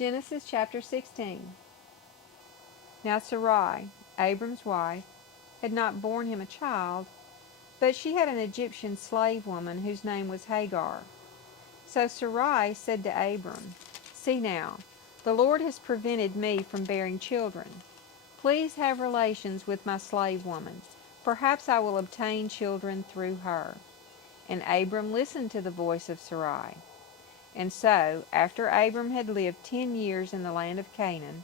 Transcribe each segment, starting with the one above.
Genesis chapter 16. Now Sarai, Abram's wife, had not borne him a child, but she had an Egyptian slave woman whose name was Hagar. So Sarai said to Abram, "See now, the Lord has prevented me from bearing children. Please have relations with my slave woman. Perhaps I will obtain children through her." And Abram listened to the voice of Sarai. And so, after Abram had lived 10 years in the land of Canaan,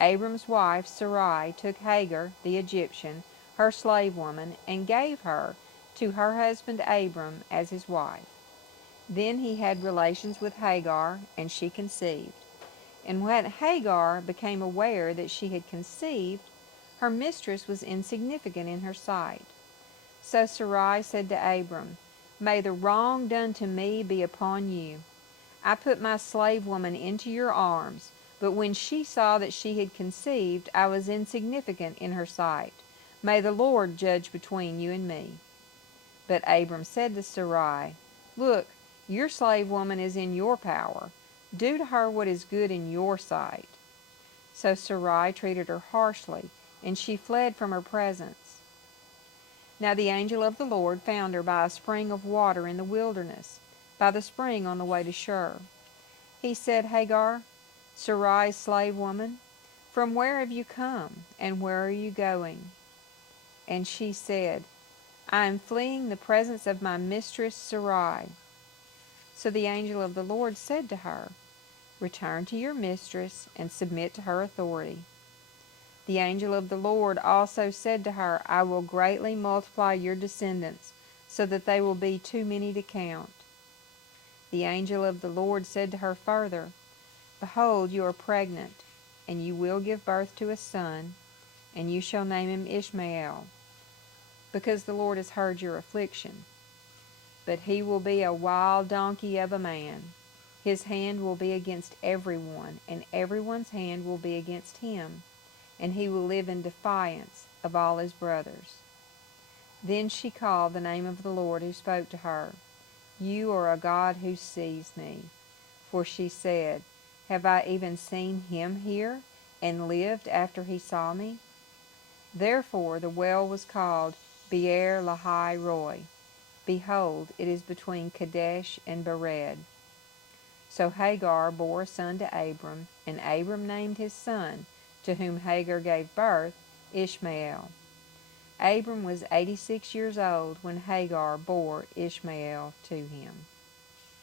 Abram's wife Sarai took Hagar the Egyptian, her slave woman, and gave her to her husband Abram as his wife. Then he had relations with Hagar, and she conceived. And when Hagar became aware that she had conceived, her mistress was insignificant in her sight. So Sarai said to Abram, "May the wrong done to me be upon you. I put my slave woman into your arms, but when she saw that she had conceived, I was insignificant in her sight. May the Lord judge between you and me." But Abram said to Sarai, "Look, your slave woman is in your power. Do to her what is good in your sight." So Sarai treated her harshly, and she fled from her presence. Now the angel of the Lord found her by a spring of water in the wilderness, by the spring on the way to Shur. He said, "Hagar, Sarai's slave woman, from where have you come, and where are you going?" And she said, "I am fleeing the presence of my mistress Sarai." So the angel of the Lord said to her, "Return to your mistress, and submit to her authority." The angel of the Lord also said to her, "I will greatly multiply your descendants, so that they will be too many to count." The angel of the Lord said to her further, "Behold, you are pregnant, and you will give birth to a son, and you shall name him Ishmael, because the Lord has heard your affliction. But he will be a wild donkey of a man. His hand will be against everyone, and everyone's hand will be against him, and he will live in defiance of all his brothers." Then she called the name of the Lord who spoke to her, "You are a God who sees me." For she said, "Have I even seen him here, and lived after he saw me?" Therefore the well was called Beer Lahai Roi. Behold, it is between Kadesh and Bered. So Hagar bore a son to Abram, and Abram named his son, to whom Hagar gave birth, Ishmael. Abram was 86 years old when Hagar bore Ishmael to him.